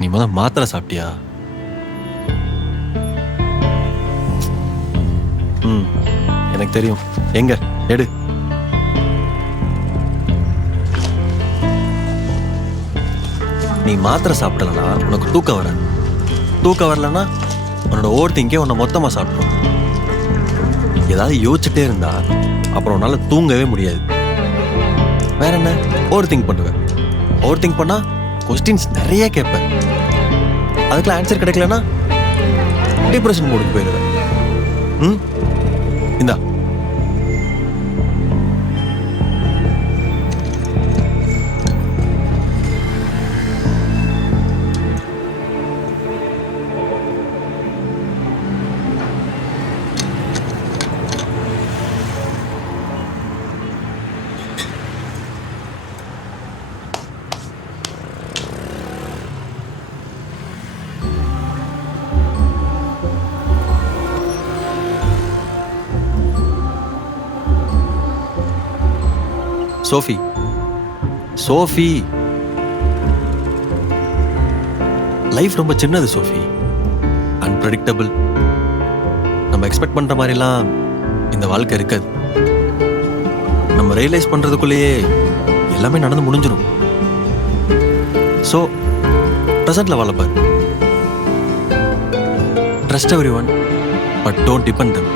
நீ முதல்ல மாத்திரை சாப்பிட்டியா? ம், எனக்கு தெரியும். எங்க எடு. நீ மாத்திரை சாப்பிடலனா உனக்கு தூக்கம் வராது. தூக்கம் வரலன்னா உன்னோட ஓவர் திங்கே உன்னை மொத்தமாக சாப்பிடும். ஏதாவது யோசிச்சுட்டே இருந்தா அப்புறம் உன்னால தூங்கவே முடியாது. வேற என்ன, ஓவர் திங்க் பண்ணுவேன். ஓவர் திங்க் பண்ணா கொஸ்டின்ஸ் நிறைய கேட்பேன். அதுக்கெல்லாம் ஆன்சர் கிடைக்கலன்னா டிப்ரெஷன் மூடுக்கு போயிடுவேன். ம், இந்தா. சோஃபி, சோஃபி, லைஃப் ரொம்ப சின்னது சோஃபி. அன்பிரடிக்டபிள். நம்ம எக்ஸ்பெக்ட் பண்ற மாதிரிலாம் இந்த வாழ்க்கை இருக்காது. நம்ம ரியலைஸ் பண்றதுக்குள்ளேயே எல்லாமே நடந்து முடிஞ்சிடும். ஸோ ப்ரெசென்ட்ல வாழப்பார். Trust everyone, but don't depend them.